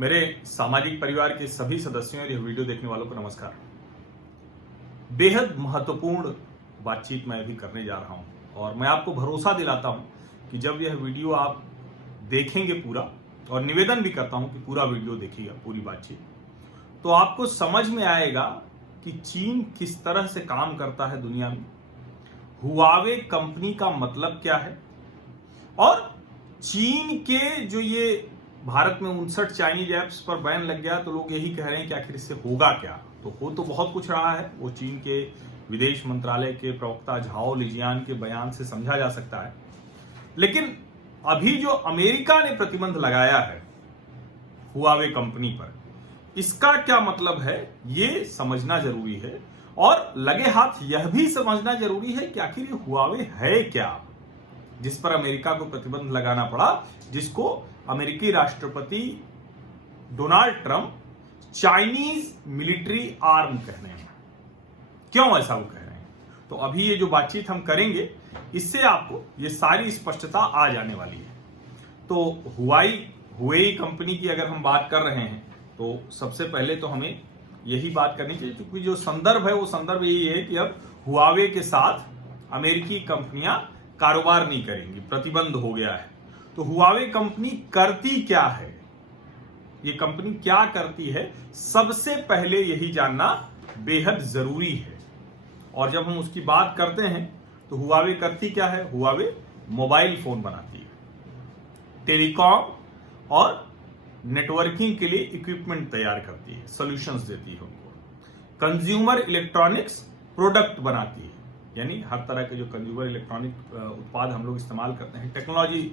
मेरे सामाजिक परिवार के सभी सदस्यों और यह वीडियो देखने वालों को नमस्कार। बेहद महत्वपूर्ण बातचीत मैं अभी करने जा रहा हूं और मैं आपको भरोसा दिलाता हूं कि जब यह वीडियो आप देखेंगे पूरा, और निवेदन भी करता हूं कि पूरा वीडियो देखिएगा, पूरी बातचीत, तो आपको समझ में आएगा कि चीन किस तरह से काम करता है दुनिया में, हुआवे कंपनी का मतलब क्या है, और चीन के जो ये भारत में 59 चाइनीज ऐप्स पर बैन लग गया तो लोग यही कह रहे हैं कि आखिर इससे होगा क्या। तो हो तो बहुत कुछ रहा है, वो चीन के विदेश मंत्रालय के प्रवक्ता झाओ लिजियान के बयान से समझा जा सकता है। लेकिन अभी जो अमेरिका ने प्रतिबंध लगाया है हुआवे कंपनी पर, इसका क्या मतलब है ये समझना जरूरी है, और लगे हाथ यह भी समझना जरूरी है कि आखिर ये हुआवे है क्या, जिस पर अमेरिका को प्रतिबंध लगाना पड़ा, जिसको अमेरिकी राष्ट्रपति Donald Trump Chinese military arm कह रहे हैं। क्यों ऐसा वो कह रहे हैं, तो अभी ये जो बातचीत हम करेंगे इससे आपको ये सारी स्पष्टता आ जाने वाली है। तो हुवेई कंपनी की अगर हम बात कर रहे हैं तो सबसे पहले तो हमें यही बात करनी चाहिए, क्योंकि जो संदर्भ है वो संदर्भ यही है कि अब हुआवे के साथ अमेरिकी कंपनियां कारोबार नहीं करेंगी, प्रतिबंध हो गया है। तो हुआवे कंपनी करती क्या है, ये कंपनी क्या करती है, सबसे पहले यही जानना बेहद जरूरी है। और जब हम उसकी बात करते हैं तो हुआवे करती क्या है, हुआवे मोबाइल फोन बनाती है, टेलीकॉम और नेटवर्किंग के लिए इक्विपमेंट तैयार करती है, सॉल्यूशंस देती है उनको, कंज्यूमर इलेक्ट्रॉनिक्स प्रोडक्ट बनाती है, यानी हर तरह के जो कंज्यूमर इलेक्ट्रॉनिक उत्पाद हम लोग इस्तेमाल करते हैं टेक्नोलॉजी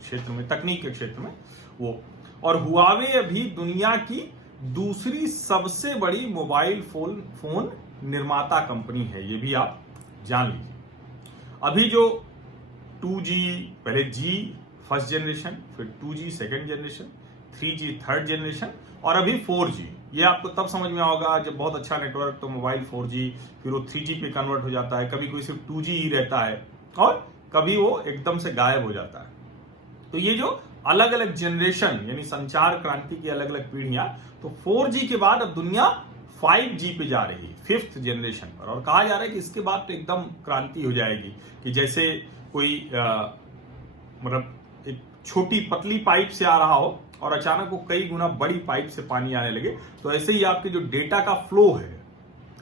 क्षेत्र में, तकनीक के क्षेत्र में, वो। और हुआवे अभी दुनिया की दूसरी सबसे बड़ी मोबाइल फोन निर्माता कंपनी है, ये भी आप जान लीजिए। अभी जो 2G, पहले G फर्स्ट जनरेशन, फिर 2G second generation, 3G third generation, और अभी 4G, ये आपको तब समझ में आएगा जब बहुत अच्छा नेटवर्क, तो मोबाइल 4G, फिर वो 3G पे कन्वर्ट हो जाता है, कभी कोई सिर्फ 2G ही रहता है, और कभी वो एकदम से गायब हो जाता है। तो ये जो अलग अलग जनरेशन, यानी संचार क्रांति की अलग अलग पीढ़ियां, तो 4G के बाद अब दुनिया 5G पे जा रही है, 5th जनरेशन पर, और कहा जा रहा है कि इसके बाद तो एकदम क्रांति हो जाएगी, कि जैसे कोई मतलब एक छोटी पतली पाइप से आ रहा हो और अचानक वो कई गुना बड़ी पाइप से पानी आने लगे, तो ऐसे ही आपके जो डेटा का फ्लो है,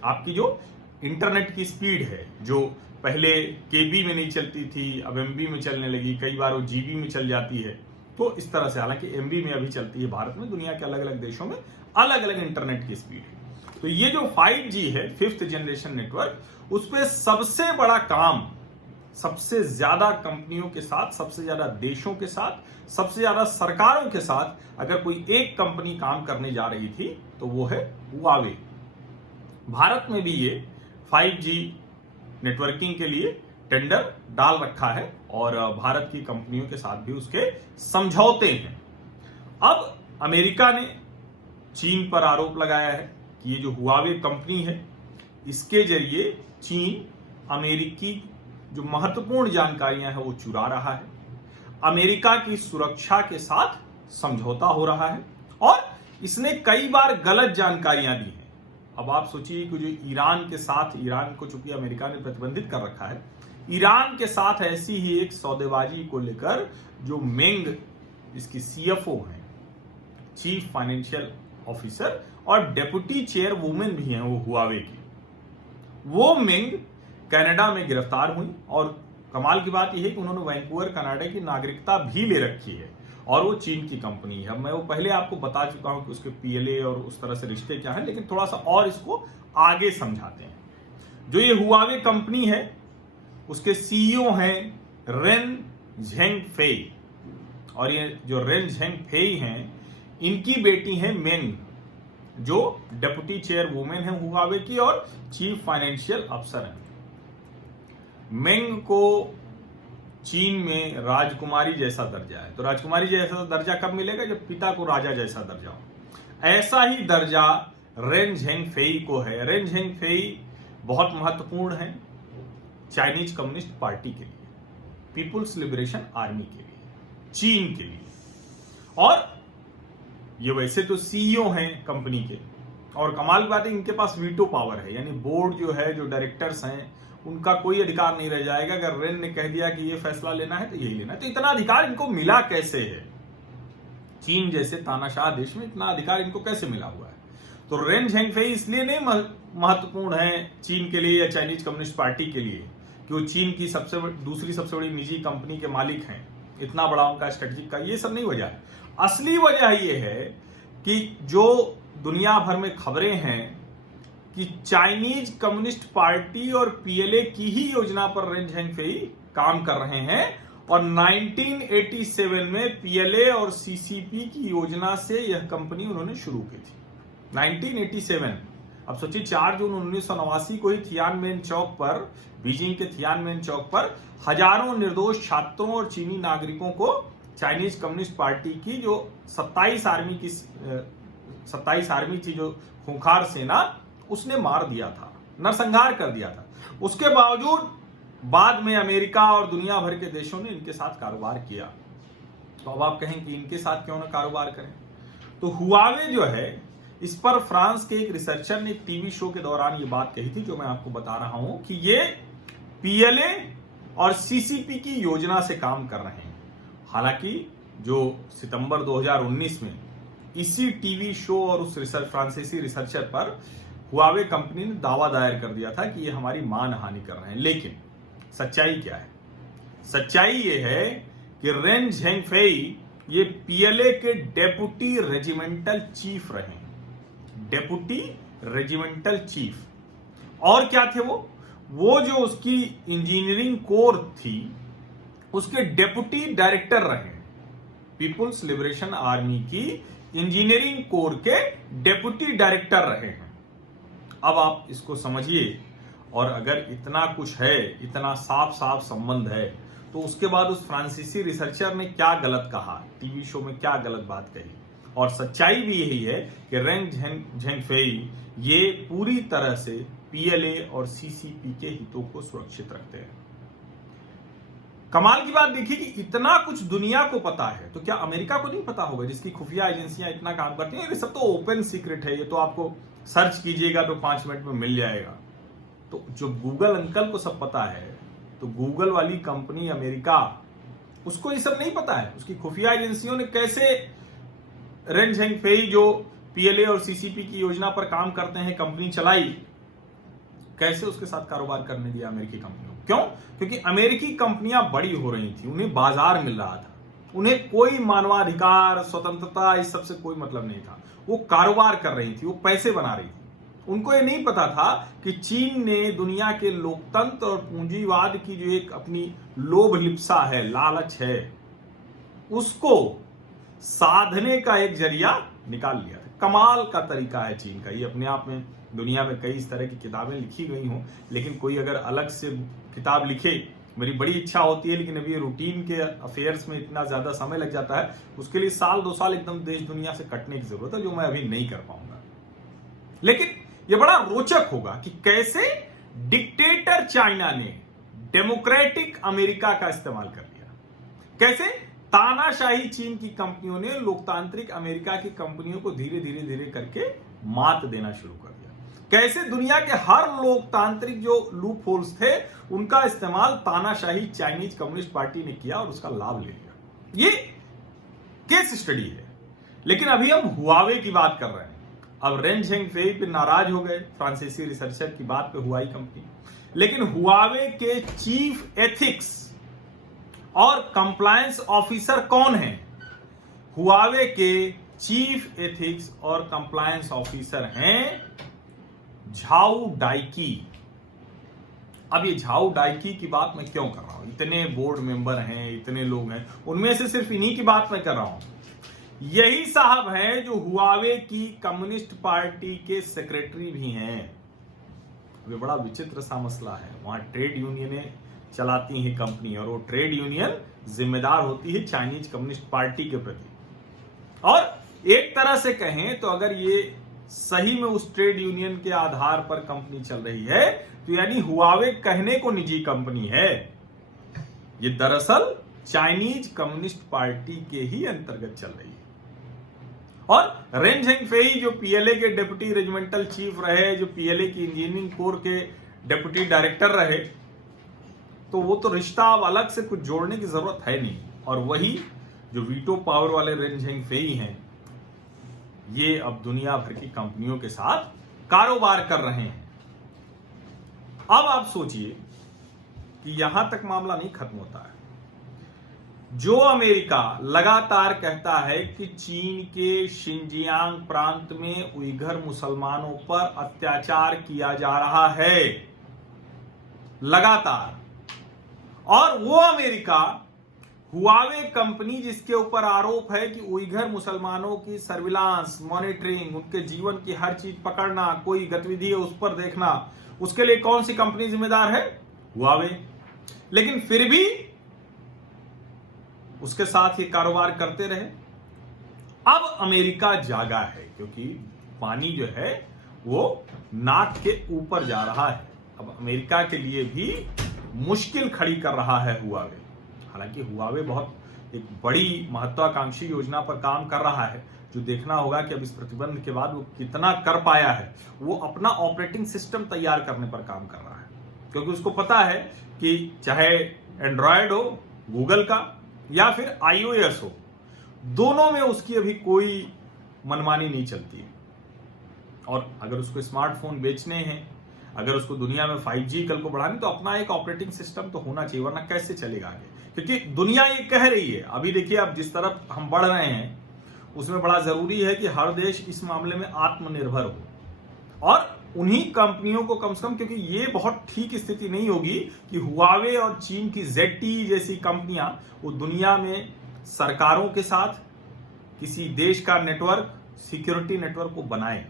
आपकी जो इंटरनेट की स्पीड है, जो पहले केबी में नहीं चलती थी अब एमबी में चलने लगी, कई बार वो जीबी में चल जाती है, तो इस तरह से, हालांकि एमबी में अभी चलती है भारत में, दुनिया के अलग अलग देशों में अलग अलग इंटरनेट की स्पीड है। तो ये जो 5G है, 5th जनरेशन नेटवर्क, उस पर सबसे बड़ा काम, सबसे ज्यादा कंपनियों के साथ, सबसे ज्यादा देशों के साथ, सबसे ज्यादा सरकारों के साथ अगर कोई एक कंपनी काम करने जा रही थी तो वो है हुआवे। भारत में भी ये 5G नेटवर्किंग के लिए टेंडर डाल रखा है और भारत की कंपनियों के साथ भी उसके समझौते हैं। अब अमेरिका ने चीन पर आरोप लगाया है कि ये जो हुआवे कंपनी है, इसके जरिए चीन अमेरिकी जो महत्वपूर्ण जानकारियां हैं वो चुरा रहा है, अमेरिका की सुरक्षा के साथ समझौता हो रहा है, और इसने कई बार गलत जानकारियां दी हैं। अब आप सोचिए कि जो ईरान के साथ, ईरान को चूंकि अमेरिका ने प्रतिबंधित कर रखा है, ईरान के साथ ऐसी ही एक सौदेबाजी को लेकर जो मेंग इसकी CFO हैं, चीफ फाइनेंशियल ऑफिसर, और डेप्यूटी चेयरवुमेन भी हैं वो हुआवे की, वो मेंग कनाडा में गिरफ्तार हुई। और कमाल की बात यह है कि उन्होंने वैंकूवर कनाडा की नागरिकता भी ले रखी है, और वो चीन की कंपनी है। मैं वो पहले आपको बता चुका हूं कि उसके PLA और उस तरह से रिश्ते क्या हैं, लेकिन थोड़ा सा और इसको आगे समझाते हैं। जो ये हुआवे कंपनी है, उसके CEO हैं रेन झेंगफेई, और ये जो रेन झेंगफेई हैं, इनकी बेटी है मेंग, जो डेप्यूटी चेयरवुमेन है हुआवे की और चीफ फाइनेंशियल अफसर हैं। मेंग को चीन में राजकुमारी जैसा दर्जा है। तो राजकुमारी जैसा दर्जा कब मिलेगा, जब पिता को राजा जैसा दर्जा हो। ऐसा ही दर्जा रेन झेंगफेई को है। रेन झेंगफेई बहुत महत्वपूर्ण है चाइनीज कम्युनिस्ट पार्टी के लिए, पीपुल्स लिबरेशन आर्मी के लिए, चीन के लिए। और ये वैसे तो सीईओ हैं कंपनी के, और कमाल की बात है इनके पास वीटो पावर है, यानी बोर्ड जो है, जो डायरेक्टर्स हैं, उनका कोई अधिकार नहीं रह जाएगा। अगर रेन ने कह दिया कि ये फैसला लेना है तो यही लेना है। तो इतना अधिकार इनको मिला कैसे है? चीन जैसे तानाशाह देश में इतना अधिकार इनको कैसे मिला हुआ है? तो रेन झेंगफेई इसलिए नहीं महत्वपूर्ण है चीन के लिए या चाइनीज कम्युनिस्ट पार्टी के लिए कि वो चीन की दूसरी सबसे बड़ी निजी कंपनी के मालिक हैं, इतना बड़ा उनका स्ट्रेटेजिक का, ये सब नहीं वजह है। असली वजह ये है कि जो दुनिया भर में खबरें हैं कि चाइनीज कम्युनिस्ट पार्टी और पीएलए की ही योजना पर रेन झेंगफेई काम कर रहे हैं, और 1987 में पीएलए और सीसीपी की योजना से यह कंपनी उन्होंने शुरू की थी। 1987, अब सोचिए 4 जून 1989 को ही थियानमेन चौक पर, बीजिंग के थियानमेन चौक पर हजारों निर्दोष छात्रों और चीनी नागरिकों को चाइनीज कम्युनिस्ट पार्टी की जो 27 आर्मी थी, जो खूंखार सेना, उसने मार दिया था, नरसंहार कर दिया था। उसके बावजूद बाद में अमेरिका और दुनिया भर के देशों ने इनके साथ कारोबार किया। तो अब आप कहें कि इनके साथ क्यों ना कारोबार करें? तो हुआवे जो है, इस पर फ्रांस के एक रिसर्चर ने एक टीवी शो के दौरान ये बात कही थी, जो मैं आपको बता रहा हूं कि ये पीएलए और सीसीपी की योजना से काम कर रहे हैं। हालांकि जो सितंबर 2019 में इसी टीवी शो और उस फ्रांसीसी रिसर्चर पर हुआवे कंपनी ने दावा दायर कर दिया था कि ये हमारी मानहानि कर रहे हैं। लेकिन सच्चाई क्या है? सच्चाई ये है कि रेन झेंगफेई ये पीएलए के डेप्यूटी रेजिमेंटल चीफ रहे हैं, डेप्यूटी रेजिमेंटल चीफ। और क्या थे वो जो उसकी इंजीनियरिंग कोर थी उसके डेप्यूटी डायरेक्टर रहे, पीपुल्स लिबरेशन आर्मी की इंजीनियरिंग कोर के डेप्यूटी डायरेक्टर रहे हैं। अब आप इसको समझिए, और अगर इतना कुछ है, इतना साफ साफ संबंध है, तो उसके बाद उस फ्रांसीसी रिसर्चर ने क्या गलत कहा, टीवी शो में क्या गलत बात कही? और सच्चाई भी यही है कि रेन झेंगफेई ये पूरी तरह से पीएलए और सीसीपी के हितों को सुरक्षित रखते हैं। कमाल की बात देखिए कि इतना कुछ दुनिया को पता है, तो क्या अमेरिका को नहीं पता होगा, जिसकी खुफिया एजेंसियां इतना काम करती हैं? ये सब तो ओपन सीक्रेट है, ये तो आपको सर्च कीजिएगा तो 5 मिनट में मिल जाएगा। तो जो गूगल अंकल को सब पता है, तो गूगल वाली कंपनी अमेरिका, उसको ये सब नहीं पता है? उसकी खुफिया एजेंसियों ने कैसे रेन झेंगफेई जो पीएलए और सीसीपी की योजना पर काम करते हैं कंपनी चलाई, कैसे उसके साथ कारोबार करने दिया अमेरिकी कंपनियों? क्यों? क्योंकि अमेरिकी कंपनियां बड़ी हो रही थी, उन्हें बाजार मिल रहा था, उन्हें कोई मानवाधिकार, स्वतंत्रता, इस सब से कोई मतलब नहीं था। वो कारोबार कर रही थी, वो पैसे बना रही थी। उनको ये नहीं पता था कि चीन ने दुनिया के लोकतंत्र और पूंजीवाद की जो एक अपनी लोभ लिप्सा है, लालच है, उसको साधने का एक जरिया निकाल लिया था। कमाल का तरीका है चीन का। ये अपने आप में दुनिया में कई इस तरह की किताबें लिखी गई हों, लेकिन कोई अगर अलग से किताब लिखे, मेरी बड़ी इच्छा होती है, लेकिन अभी रूटीन के अफेयर्स में इतना ज्यादा समय लग जाता है, उसके लिए 1-2 साल एकदम देश दुनिया से कटने की जरूरत है, जो मैं अभी नहीं कर पाऊंगा। लेकिन यह बड़ा रोचक होगा कि कैसे डिक्टेटर चाइना ने डेमोक्रेटिक अमेरिका का इस्तेमाल कर लिया, कैसे तानाशाही चीन की कंपनियों ने लोकतांत्रिक अमेरिका की कंपनियों को धीरे धीरे करके मात देना शुरू कर दिया, कैसे दुनिया के हर लोकतांत्रिक जो लूप होल्स थे उनका इस्तेमाल तानाशाही चाइनीज कम्युनिस्ट पार्टी ने किया और उसका लाभ ले लिया। ये केस स्टडी है। लेकिन अभी हम हुआवे की बात कर रहे हैं। अब रेन झेंगफेई पे नाराज हो गए फ्रांसीसी रिसर्चर की बात पे, हुआई कंपनी। लेकिन हुआवे के चीफ एथिक्स और कंप्लायंस ऑफिसर कौन है? हुआवे के चीफ एथिक्स और कंप्लायंस ऑफिसर हैं झाओ डाइकी। अब ये झाओ डाइकी की बात मैं क्यों कर रहा हूं? इतने बोर्ड मेंबर हैं, इतने लोग हैं, उनमें से सिर्फ इन्हीं की बात मैं कर रहा हूं। यही साहब हैं जो हुआवे की कम्युनिस्ट पार्टी के सेक्रेटरी भी हैं। ये बड़ा विचित्र सा मसला है। वहां ट्रेड यूनियनें चलाती हैं कंपनी, और वो ट्रेड यूनियन जिम्मेदार होती है चाइनीज कम्युनिस्ट पार्टी के प्रति। और एक तरह से कहें तो अगर ये सही में उस ट्रेड यूनियन के आधार पर कंपनी चल रही है, तो यानी हुआवे कहने को निजी कंपनी है, ये दरअसल चाइनीज कम्युनिस्ट पार्टी के ही अंतर्गत चल रही है। और रेन झेंगफेई जो पीएलए के डिप्टी रेजिमेंटल चीफ रहे, जो पीएलए की इंजीनियरिंग कोर के डिप्टी डायरेक्टर रहे, तो वो तो रिश्ता अब अलग से कुछ जोड़ने की जरूरत है नहीं। और वही जो वीटो पावर वाले रेन झेंगफेई हैं, ये अब दुनिया भर की कंपनियों के साथ कारोबार कर रहे हैं। अब आप सोचिए कि यहां तक मामला नहीं खत्म होता है। जो अमेरिका लगातार कहता है कि चीन के शिनजियांग प्रांत में उइघर मुसलमानों पर अत्याचार किया जा रहा है लगातार, और वो अमेरिका हुआवे कंपनी जिसके ऊपर आरोप है कि उइघर मुसलमानों की सर्विलांस, मॉनिटरिंग, उनके जीवन की हर चीज पकड़ना, कोई गतिविधि है उस पर देखना, उसके लिए कौन सी कंपनी जिम्मेदार है? हुआवे। लेकिन फिर भी उसके साथ ये कारोबार करते रहे। अब अमेरिका जागा है, क्योंकि पानी जो है वो नाक के ऊपर जा रहा है। अब अमेरिका के लिए भी मुश्किल खड़ी कर रहा है हुआवे। हालांकि हुआवे बहुत एक बड़ी महत्वाकांक्षी योजना पर काम कर रहा है, जो देखना होगा कि अब इस प्रतिबंध के बाद वो कितना कर पाया है। वो अपना ऑपरेटिंग सिस्टम तैयार करने पर काम कर रहा है, क्योंकि उसको पता है कि चाहे एंड्रॉयड हो गूगल का या फिर iOS हो, दोनों में उसकी अभी कोई मनमानी नहीं चलती है। और अगर उसको स्मार्टफोन बेचने हैं, अगर उसको दुनिया में 5G कल को बढ़ानी, तो अपना एक ऑपरेटिंग सिस्टम तो होना चाहिए, वरना कैसे चलेगा आगे? क्योंकि दुनिया ये कह रही है। अभी देखिए, अब जिस तरफ हम बढ़ रहे हैं उसमें बड़ा जरूरी है कि हर देश इस मामले में आत्मनिर्भर हो, और उन्हीं कंपनियों को कम से कम, क्योंकि ये बहुत ठीक स्थिति नहीं होगी कि हुआवे और चीन की ZTE जैसी कंपनियां वो दुनिया में सरकारों के साथ किसी देश का नेटवर्क, सिक्योरिटी नेटवर्क को बनाए।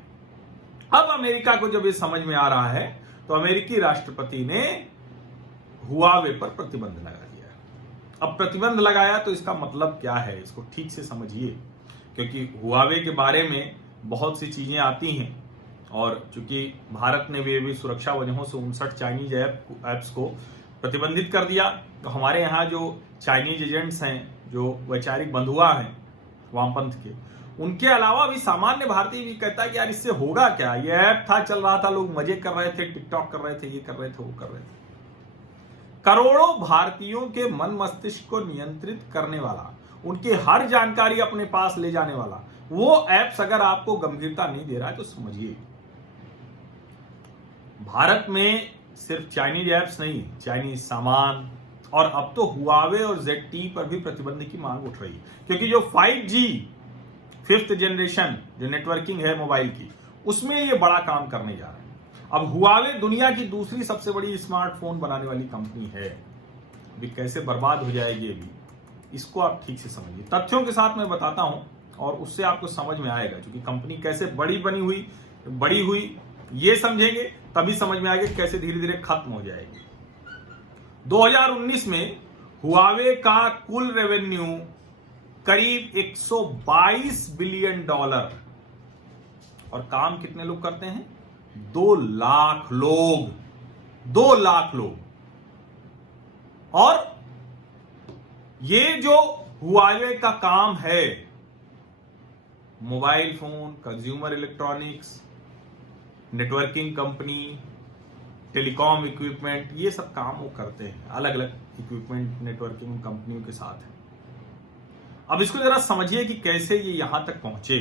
अब अमेरिका को जब ये समझ में आ रहा है, तो अमेरिकी राष्ट्रपति ने हुआवे पर प्रतिबंध लगा दिया। अब प्रतिबंध लगाया तो इसका मतलब क्या है, इसको ठीक से समझिए, क्योंकि हुआवे के बारे में बहुत सी चीजें आती हैं। और चूंकि भारत ने भी सुरक्षा वजहों से 59 चाइनीज ऐप्स को प्रतिबंधित कर दिया, तो हमारे यहाँ जो चाइनीज एजेंट्स हैं, जो वैचारिक बंधुआ हैं वामपंथ के, उनके अलावा भी सामान्य भारतीय भी कहता है कि यार इससे होगा क्या, ये ऐप था, चल रहा था, लोग मजे कर रहे थे, टिकटॉक कर रहे थे, ये कर रहे थे, वो कर रहे थे। करोड़ों भारतीयों के मन मस्तिष्क को नियंत्रित करने वाला, उनकी हर जानकारी अपने पास ले जाने वाला वो ऐप्स अगर आपको गंभीरता नहीं दे रहा है, तो समझिए भारत में सिर्फ चाइनीज ऐप्स नहीं, चाइनीज सामान, और अब तो हुआवे और ZTE पर भी प्रतिबंध की मांग उठ रही है, क्योंकि जो 5G 5th जनरेशन जो नेटवर्किंग है मोबाइल की, उसमें ये बड़ा काम करने जा रहे हैं। अब हुआवे दुनिया की दूसरी सबसे बड़ी स्मार्टफोन बनाने वाली कंपनी है। अभी कैसे बर्बाद हो जाएगी अभी, इसको आप ठीक से समझिए। तथ्यों के साथ मैं बताता हूं और उससे आपको समझ में आएगा, क्योंकि कंपनी कैसे बड़ी हुई ये समझेंगे तभी समझ में आएगा कैसे धीरे धीरे खत्म हो जाएगी। 2019 में हुआवे का कुल रेवेन्यू करीब $122 बिलियन, और काम कितने लोग करते हैं? 2 लाख लोग। 2 लाख लोग। और ये जो हुआवे का काम है, mobile phone, consumer electronics, networking company, telecom equipment, ये सब काम वो करते हैं, अलग अलग इक्विपमेंट नेटवर्किंग कंपनियों के साथ है। अब इसको जरा समझिए कि कैसे ये यहां तक पहुंचे,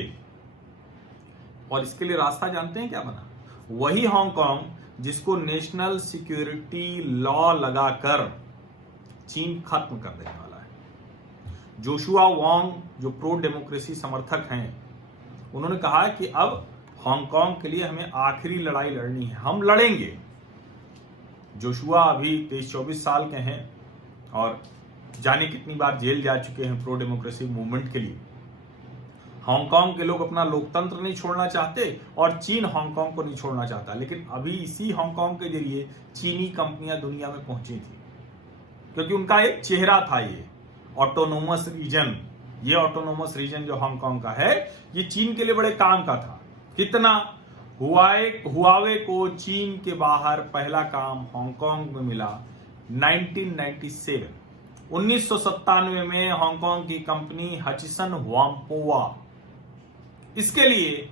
और इसके लिए रास्ता जानते हैं क्या बना? वही हांगकांग जिसको नेशनल सिक्योरिटी लॉ लगाकर चीन खत्म कर देने वाला है। जोशुआ वांग जो प्रो डेमोक्रेसी समर्थक हैं, उन्होंने कहा कि अब हांगकांग के लिए हमें आखिरी लड़ाई लड़नी है, हम लड़ेंगे। जोशुआ अभी 23-24 साल के हैं और जाने कितनी बार जेल जा चुके हैं प्रो डेमोक्रेसी मूवमेंट के लिए। हांगकांग के लोग अपना लोकतंत्र नहीं छोड़ना चाहते और चीन हांगकांग को नहीं छोड़ना चाहता, लेकिन अभी इसी हांगकांग के जरिए चीनी कंपनियां दुनिया में पहुंची थी, क्योंकि उनका एक चेहरा था ये ऑटोनोमस रीजन। ये ऑटोनोमस रीजन जो हांगकांग का है, ये चीन के लिए बड़े काम का था। कितना? हुआवे को चीन के बाहर पहला काम हांगकांग में मिला 1997। 1997 में हांगकांग की कंपनी हचिसन वाम्पोवा इसके लिए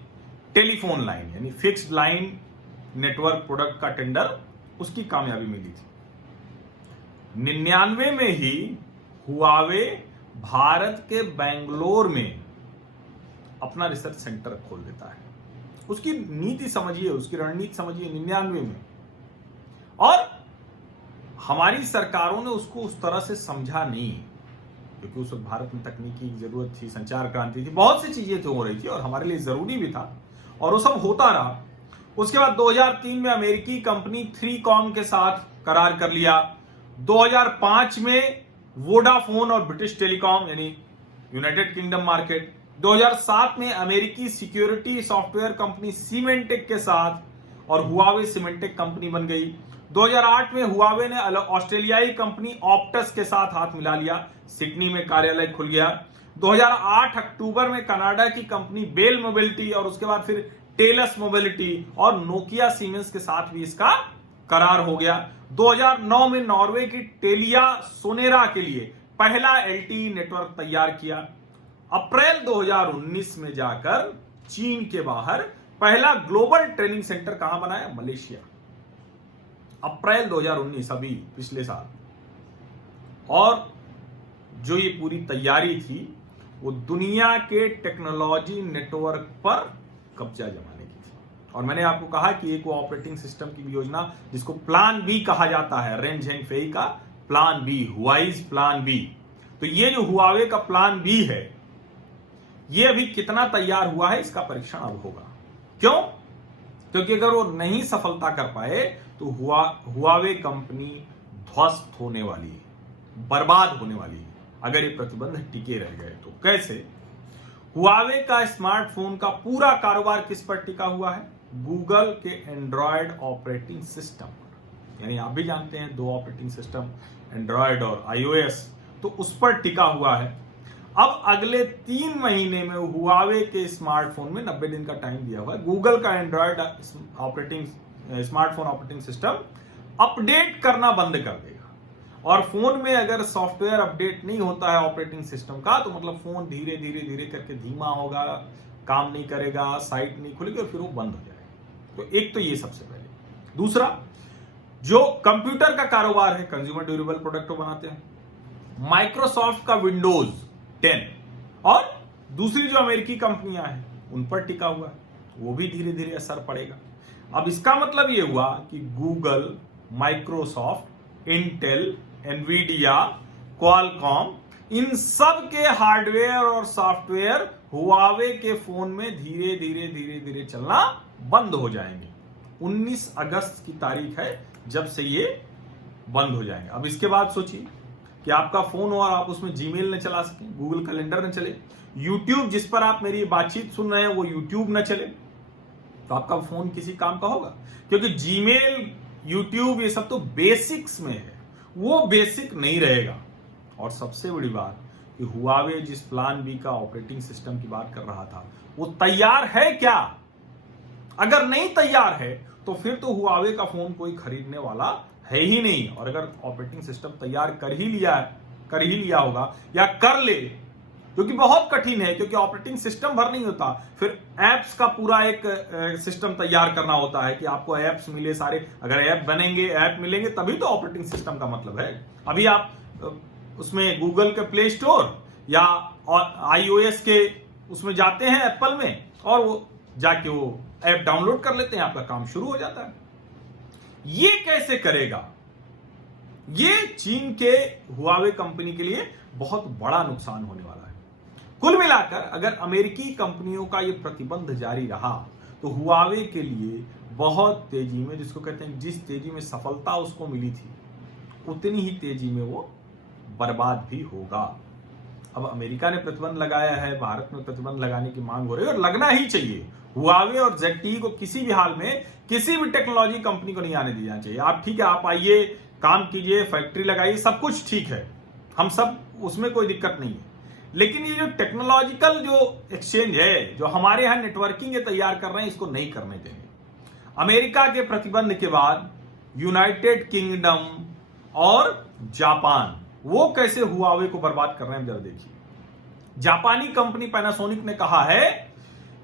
टेलीफोन लाइन यानी फिक्स्ड लाइन नेटवर्क प्रोडक्ट का टेंडर उसकी कामयाबी मिली थी। 99 में ही हुआवे भारत के बेंगलोर में अपना रिसर्च सेंटर खोल देता है। उसकी नीति समझिए, उसकी रणनीति समझिए 99 में। और हमारी सरकारों ने उसको उस तरह से समझा नहीं, क्योंकि उस वक्त भारत में तकनीकी की जरूरत थी, संचार क्रांति थी, बहुत सी चीजें तो हो रही थी और हमारे लिए जरूरी भी था और वो सब होता रहा। उसके बाद 2003 में अमेरिकी कंपनी 3कॉम के साथ करार कर लिया। 2005 में वोडाफोन और ब्रिटिश टेलीकॉम यानी यूनाइटेड किंगडम मार्केट। 2007 में अमेरिकी सिक्योरिटी सॉफ्टवेयर कंपनी सीमेंटेक के साथ और हुआवे सीमेंटेक कंपनी बन गई। 2008 में हुआवे ने ऑस्ट्रेलियाई कंपनी ऑप्टस के साथ हाथ मिला लिया, सिडनी में कार्यालय खुल गया। 2008 अक्टूबर में कनाडा की कंपनी बेल मोबिलिटी और उसके बाद फिर टेलस मोबिलिटी और नोकिया सीमेंस के साथ भी इसका करार हो गया। 2009 में नॉर्वे की टेलिया सोनेरा के लिए पहला एलटीई नेटवर्क तैयार किया। अप्रैल 2019 में जाकर चीन के बाहर पहला ग्लोबल ट्रेनिंग सेंटर कहां बनाया? मलेशिया। अप्रैल 2019, अभी पिछले साल। और जो ये पूरी तैयारी थी वो दुनिया के टेक्नोलॉजी नेटवर्क पर कब्जा जमाने की थी। और मैंने आपको कहा कि एक वो ऑपरेटिंग सिस्टम की भी योजना जिसको प्लान बी कहा जाता है, रेन झेंगफेई का प्लान बी, हुआईज प्लान बी। तो ये जो हुआवे का प्लान बी है ये अभी कितना तैयार हुआ है इसका परीक्षण अब होगा। क्यों? क्योंकि अगर वो नहीं सफलता कर पाए तो हुआवे कंपनी ध्वस्त होने वाली है, बर्बाद होने वाली है अगर ये प्रतिबंध टिके रह गए तो। कैसे? हुआवे का स्मार्टफोन का पूरा कारोबार किस पर टिका हुआ है? गूगल के एंड्रॉयड ऑपरेटिंग सिस्टम पर। यानी आप भी जानते हैं दो ऑपरेटिंग सिस्टम, एंड्रॉयड और iOS, तो उस पर टिका हुआ है। अब अगले 3 महीने में हुआवे के स्मार्टफोन में 90 दिन का टाइम दिया हुआ है, गूगल का Android smartphone operating system update करना बंद कर देगा। और फोन में अगर सॉफ्टवेयर अपडेट नहीं होता है ऑपरेटिंग सिस्टम का तो मतलब फोन धीरे धीरे धीरे करके धीमा होगा, काम नहीं करेगा, साइट नहीं खुलेगी और फिर वो बंद हो जाएगा। तो एक तो ये सबसे पहले। दूसरा, जो कंप्यूटर का कारोबार है, कंज्यूमर ड्यूरेबल प्रोडक्ट बनाते हैं, माइक्रोसॉफ्ट का विंडोज 10 और दूसरी जो अमेरिकी कंपनियां हैं उन पर टिका हुआ है, वो भी धीरे धीरे असर पड़ेगा। अब इसका मतलब ये हुआ कि Google, Microsoft, Intel, Nvidia, Qualcomm, इन सब के हार्डवेयर और सॉफ्टवेयर हुआवे के फोन में धीरे धीरे धीरे धीरे चलना बंद हो जाएंगे। 19 अगस्त की तारीख है जब से ये बंद हो जाएंगे। अब इसके बाद सोचिए कि आपका फोन हो और आप उसमें जीमेल न चला सकें, गूगल कैलेंडर न चले, यूट्यूब जिस पर आप मेरी बातचीत सुन रहे हैं वो यूट्यूब न चले, तो आपका फोन किसी काम का होगा? क्योंकि जीमेल, यूट्यूब ये सब तो बेसिक्स में है, वो बेसिक नहीं रहेगा। और सबसे बड़ी बात कि हुआवे जिस प्लान बी का ऑपरेटिंग सिस्टम की बात कर रहा था वो तैयार है क्या? अगर नहीं तैयार है तो फिर तो हुआवे का फोन कोई खरीदने वाला है ही नहीं। और अगर ऑपरेटिंग सिस्टम तैयार कर ही लिया होगा या कर ले, क्योंकि बहुत कठिन है, क्योंकि ऑपरेटिंग सिस्टम भर नहीं होता, फिर एप्स का पूरा एक सिस्टम तैयार करना होता है कि आपको एप्स मिले सारे। अगर ऐप बनेंगे, ऐप मिलेंगे तभी तो ऑपरेटिंग सिस्टम का मतलब है। अभी आप उसमें गूगल के प्ले स्टोर या iOS के उसमें जाते हैं एप्पल में और वो जाके वो ऐप डाउनलोड कर लेते हैं, आपका काम शुरू हो जाता है। ये कैसे करेगा? ये चीन के हुआवे कंपनी के लिए बहुत बड़ा नुकसान होने वाला है। कुल मिलाकर अगर अमेरिकी कंपनियों का यह प्रतिबंध जारी रहा तो हुआवे के लिए बहुत तेजी में, जिसको कहते हैं जिस तेजी में सफलता उसको मिली थी उतनी ही तेजी में वो बर्बाद भी होगा। अब अमेरिका ने प्रतिबंध लगाया है, भारत में प्रतिबंध लगाने की मांग हो रही है और लगना ही चाहिए। हुआवे और ZTE को किसी भी हाल में किसी भी टेक्नोलॉजी कंपनी को नहीं आने दिया चाहिए। आप ठीक है, आप आइए, काम कीजिए, फैक्ट्री लगाइए, सब कुछ ठीक है, हम सब, उसमें कोई दिक्कत नहीं है। लेकिन ये जो टेक्नोलॉजिकल जो एक्सचेंज है, जो हमारे यहां नेटवर्किंग तैयार कर रहे हैं, इसको नहीं करने देंगे। अमेरिका के प्रतिबंध के बाद यूनाइटेड किंगडम और जापान वो कैसे हुआवे को बर्बाद कर रहे हैं जरा देखिए। जापानी कंपनी पैनासोनिक ने कहा है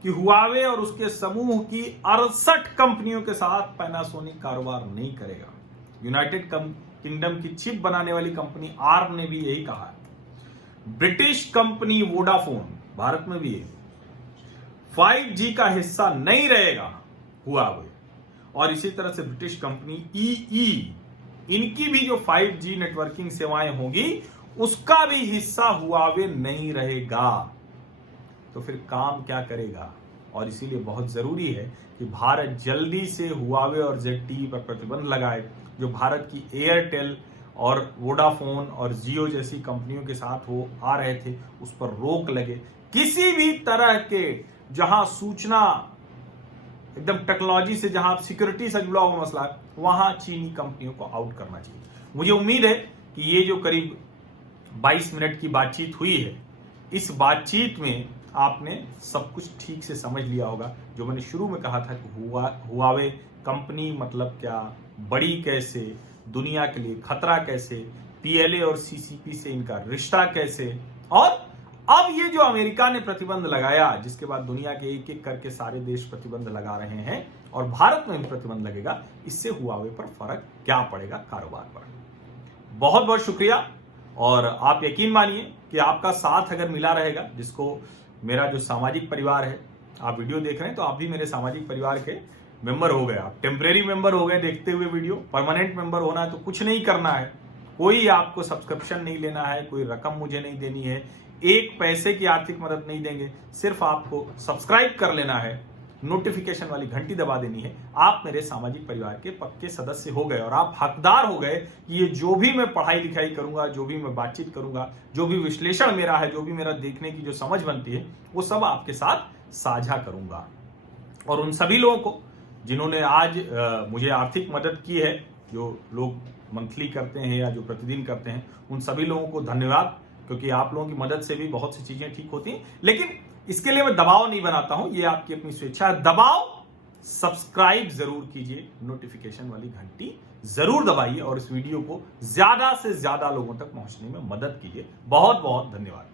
कि हुआवे और उसके समूह की 68 कंपनियों के साथ पैनासोनिक कारोबार नहीं करेगा। यूनाइटेड किंगडम की चिप बनाने वाली कंपनी आर्म ने भी यही कहा है। ब्रिटिश कंपनी वोडाफोन, भारत में भी है, 5G का हिस्सा नहीं रहेगा हुआवे। और इसी तरह से ब्रिटिश कंपनी ईई, इनकी भी जो 5G नेटवर्किंग सेवाएं होगी उसका भी हिस्सा हुआवे नहीं रहेगा। तो फिर काम क्या करेगा? और इसीलिए बहुत जरूरी है कि भारत जल्दी से हुआवे और ZTE पर प्रतिबंध लगाए। जो भारत की एयरटेल और वोडाफोन और जियो जैसी कंपनियों के साथ वो आ रहे थे, उस पर रोक लगे। किसी भी तरह के जहां सूचना एकदम टेक्नोलॉजी से, जहां सिक्योरिटी से जुड़ा हुआ मसला है, वहां चीनी कंपनियों को आउट करना चाहिए। मुझे उम्मीद है कि ये जो करीब 22 मिनट की बातचीत हुई है, इस बातचीत में आपने सब कुछ ठीक से समझ लिया होगा। जो मैंने शुरू में कहा था कि हुआवे कंपनी मतलब क्या, बड़ी कैसे, दुनिया के लिए खतरा कैसे, PLA और CCP से इनका रिश्ता कैसे, और अब ये जो अमेरिका ने प्रतिबंध लगाया, जिसके बाद दुनिया के एक एक करके सारे देश प्रतिबंध लगा रहे हैं और भारत में भी प्रतिबंध लगेगा, इससे हुआवे पर फर्क क्या पड़ेगा कारोबार पर। बहुत बहुत शुक्रिया। और आप यकीन मानिए कि आपका साथ अगर मिला रहेगा, जिसको मेरा जो सामाजिक परिवार है, आप वीडियो देख रहे हैं तो आप भी मेरे सामाजिक परिवार के मेंबर हो गए। आप टेम्परेरी मेंबर हो गए देखते हुए वीडियो। परमानेंट मेंबर होना है तो कुछ नहीं करना है, कोई आपको सब्सक्रिप्शन नहीं लेना है, कोई रकम मुझे नहीं देनी है, एक पैसे की आर्थिक मदद नहीं देंगे, सिर्फ आपको सब्सक्राइब कर लेना है, नोटिफिकेशन वाली घंटी दबा देनी है। आप मेरे सामाजिक परिवार के पक्के सदस्य हो गए और आप हकदार हो गए कि ये जो भी मैं पढ़ाई लिखाई करूंगा, जो भी मैं बातचीत करूंगा, जो भी विश्लेषण मेरा है, जो भी मेरा देखने की जो समझ बनती है, वो सब आपके साथ साझा करूंगा। और उन सभी लोगों को जिन्होंने आज मुझे आर्थिक मदद की है, जो लोग मंथली करते हैं या जो प्रतिदिन करते हैं, उन सभी लोगों को धन्यवाद, क्योंकि आप लोगों की मदद से भी बहुत सी चीजें ठीक होती हैं। लेकिन इसके लिए मैं दबाव नहीं बनाता हूं, ये आपकी अपनी स्वेच्छा है। दबाव, सब्सक्राइब जरूर कीजिए, नोटिफिकेशन वाली घंटी जरूर दबाइए और इस वीडियो को ज्यादा से ज्यादा लोगों तक पहुंचने में मदद कीजिए। बहुत बहुत धन्यवाद।